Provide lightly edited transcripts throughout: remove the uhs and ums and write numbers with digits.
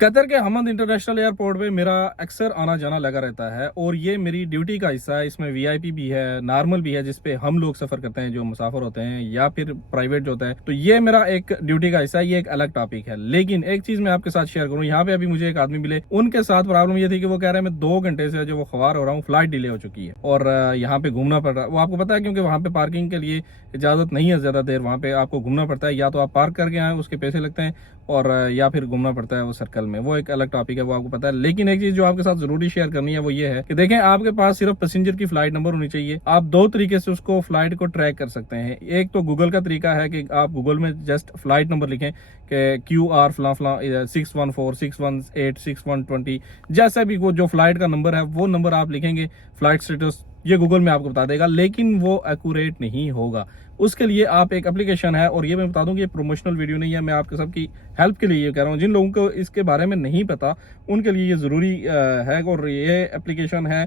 Qatar के Hamad international airport पे मेरा अक्सर आना जाना लगा रहता है और ये मेरी ड्यूटी का हिस्सा है। इसमें वीआईपी भी है, नॉर्मल भी है, जिसपे हम लोग सफर करते हैं जो मुसाफिर होते हैं, या फिर प्राइवेट जो होता है। तो ये मेरा एक ड्यूटी का हिस्सा है, ये एक अलग टॉपिक है। लेकिन एक चीज मैं आपके साथ शेयर करूं, यहाँ पे अभी मुझे एक आदमी मिले, उनके साथ प्रॉब्लम ये थी कि वो कह रहे हैं मैं 2 घंटे से जो वो ख्वार हो रहा हूँ, फ्लाइट डिले हो चुकी है और यहाँ पे घूमना पड़ रहा है। वो आपको पता है क्योंकि वहाँ पे पार्किंग के लिए इजाजत नहीं है ज्यादा देर, वहाँ पे आपको घूमना पड़ता है, या तो आप पार्क करके आए उसके पैसे लगते हैं और या फिर घूमना पड़ता है वो सर्कल में। वो एक अलग टॉपिक है, वो आपको पता है। लेकिन एक चीज जो आपके साथ जरूरी शेयर करनी है वो ये है कि देखें, आपके पास सिर्फ पैसेंजर की फ्लाइट नंबर होनी चाहिए। आप 2 तरीके से उसको फ्लाइट को ट्रैक कर सकते हैं। एक तो गूगल का तरीका है कि आप गूगल में जस्ट फ्लाइट नंबर लिखें कि QR फला फला 614 618 6120, जैसा भी वो जो फ्लाइट का नंबर है वो नंबर आप लिखेंगे, फ्लाइट स्टेटस ये गूगल में आपको बता देगा। लेकिन वो एक्यूरेट नहीं होगा। उसके लिए आप एक एप्लीकेशन है, और ये मैं बता दूं कि ये प्रमोशनल वीडियो नहीं है, मैं आपके सबकी हेल्प के लिए ये कह रहा हूं। जिन लोगों को इसके बारे में नहीं पता उनके लिए ये जरूरी है। और ये एप्लीकेशन है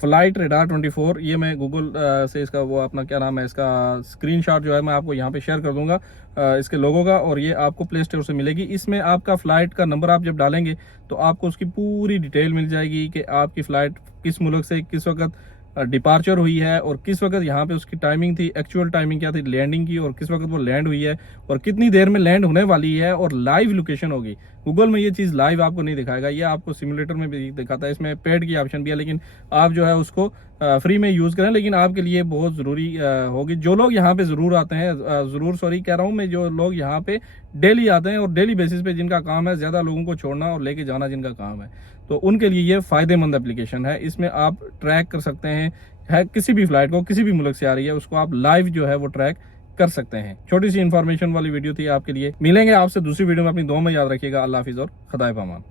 फ्लाइट रेडार 24। ये मैं गूगल से इसका वो अपना क्या नाम है, इसका स्क्रीनशॉट जो है मैं आपको यहाँ पे शेयर कर दूंगा इसके लोगों का, और ये आपको प्ले स्टोर से मिलेगी। इसमें आपका फ्लाइट का नंबर आप जब डालेंगे तो आपको उसकी पूरी डिटेल मिल जाएगी कि आपकी फ्लाइट किस मुल्क से किस वक्त डिपार्चर हुई है और किस वक्त यहाँ पे उसकी टाइमिंग थी, एक्चुअल टाइमिंग क्या थी लैंडिंग की, और किस वक्त वो लैंड हुई है और कितनी देर में लैंड होने वाली है, और लाइव लोकेशन होगी। गूगल में ये चीज़ लाइव आपको नहीं दिखाएगा, ये आपको सिमुलेटर में भी दिखाता है। इसमें पेड की ऑप्शन भी है, लेकिन आप जो है उसको फ्री में यूज़ करें। लेकिन आपके लिए बहुत ज़रूरी होगी। जो लोग यहाँ पे ज़रूर आते हैं, ज़रूर सॉरी कह रहा हूँ मैं, जो लोग यहाँ पे डेली आते हैं और डेली बेसिस पे जिनका काम है ज़्यादा लोगों को छोड़ना और लेके जाना जिनका काम है, तो उनके लिए ये फ़ायदेमंद एप्लीकेशन है। इसमें आप ट्रैक कर सकते हैं किसी भी फ्लाइट को, किसी भी मुल्क से आ रही है उसको आप लाइव जो है वो ट्रैक कर सकते हैं। छोटी सी इन्फॉर्मेशन वाली वीडियो थी आपके लिए। मिलेंगे आपसे दूसरी वीडियो में, अपनी दुआ में याद रखिएगा। अल्लाह हाफिज़ और खुदा पामान।